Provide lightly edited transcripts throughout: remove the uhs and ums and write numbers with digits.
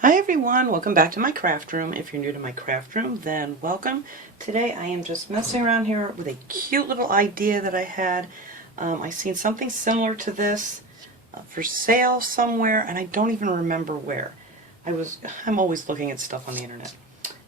Hi everyone, welcome back to my craft room. If you're new to my craft room, then welcome. Today I am just messing around here with a cute little idea that I had. I seen something similar to this for sale somewhere, and I don't even remember where. I'm always looking at stuff on the internet.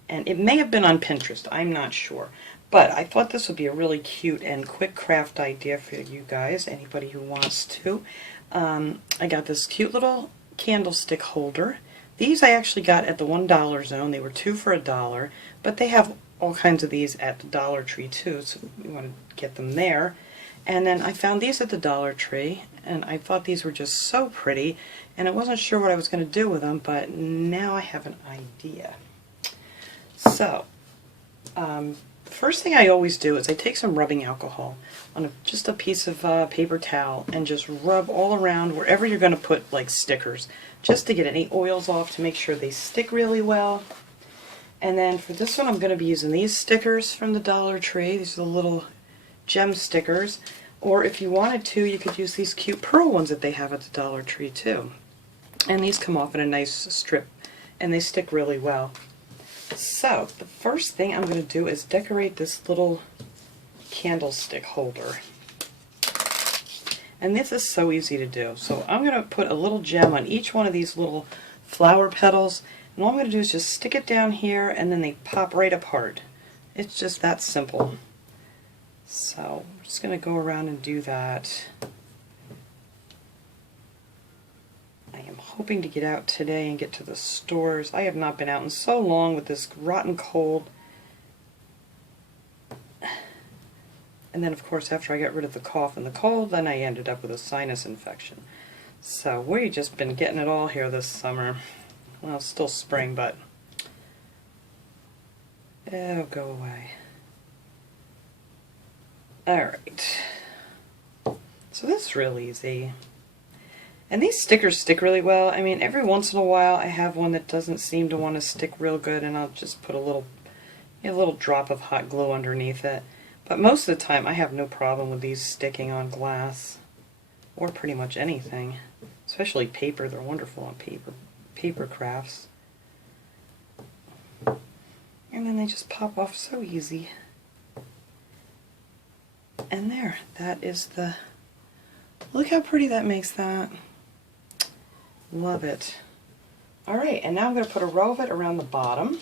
And it may have been on Pinterest, I'm not sure. But I thought this would be a really cute and quick craft idea for you guys, anybody who wants to. I got this cute little candlestick holder. These I actually got at the $1 zone. They were 2 for $1, but they have all kinds of these at the Dollar Tree too, so we want to get them there. And then I found these at the Dollar Tree, and I thought these were just so pretty, and I wasn't sure what I was going to do with them, but now I have an idea. So, first thing I always do is I take some rubbing alcohol on just a piece of paper towel and just rub all around wherever you're going to put like stickers, just to get any oils off to make sure they stick really well. And then for this one I'm going to be using these stickers from the Dollar Tree. These are the little gem stickers, or if you wanted to you could use these cute pearl ones that they have at the Dollar Tree too. And these come off in a nice strip and they stick really well. So the first thing I'm going to do is decorate this little candlestick holder. And this is so easy to do. So I'm going to put a little gem on each one of these little flower petals, and all I'm going to do is just stick it down here and then they pop right apart. It's just that simple. So I'm just going to go around and do that. I am hoping to get out today and get to the stores. I have not been out in so long with this rotten cold. And then of course after I got rid of the cough and the cold, then I ended up with a sinus infection. So we've just been getting it all here this summer. Well, it's still spring, but it'll go away. Alright. So this is real easy. And these stickers stick really well. I mean, every once in a while I have one that doesn't seem to want to stick real good, and I'll just put a little drop of hot glue underneath it. But most of the time I have no problem with these sticking on glass, or pretty much anything. Especially paper, they're wonderful on paper crafts. And then they just pop off so easy. And there, that is the, look how pretty that makes that. Love it. Alright, and now I'm going to put a row of it around the bottom.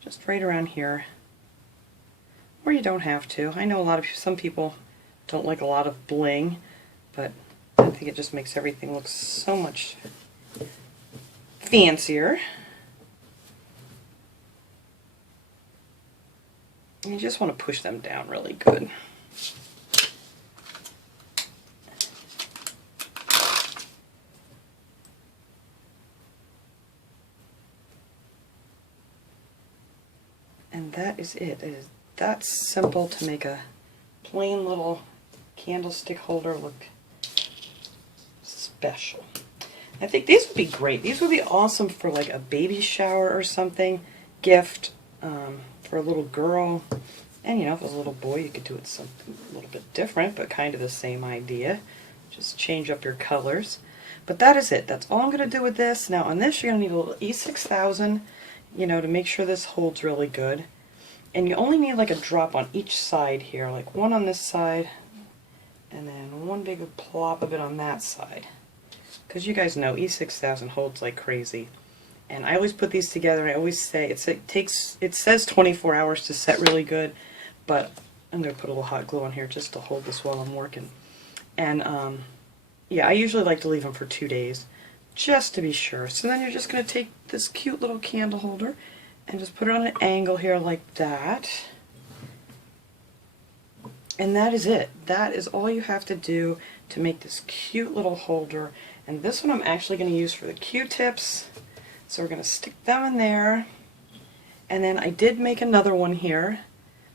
Just right around here. Or you don't have to. I know some people don't like a lot of bling, but I think it just makes everything look so much fancier. And you just want to push them down really good. And that is it. It is that simple to make a plain little candlestick holder look special. I think these would be great. These would be awesome for like a baby shower or something, gift for a little girl. And you know, if it was a little boy, you could do it something a little bit different, but kind of the same idea. Just change up your colors. But that is it. That's all I'm going to do with this. Now on this you're going to need a little E6000, you know, to make sure this holds really good. And you only need like a drop on each side here, like one on this side, and then one big plop of it on that side. Because you guys know E6000 holds like crazy. And I always put these together, and I always say it says 24 hours to set really good, but I'm going to put a little hot glue on here just to hold this while I'm working. And yeah, I usually like to leave them for 2 days, just to be sure. So then you're just going to take this cute little candle holder and just put it on an angle here like that. And that is it. That is all you have to do to make this cute little holder. And this one I'm actually going to use for the Q-tips. So we're going to stick them in there. And then I did make another one here.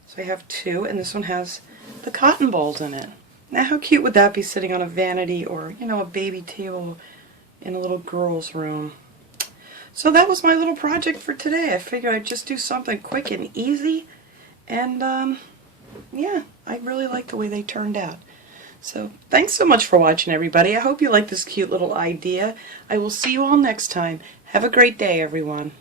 So I have two, and this one has the cotton balls in it. Now how cute would that be sitting on a vanity or, you know, a baby table in a little girl's room. So that was my little project for today. I figured I'd just do something quick and easy. And yeah, I really like the way they turned out. So thanks so much for watching, everybody. I hope you like this cute little idea. I will see you all next time. Have a great day, everyone.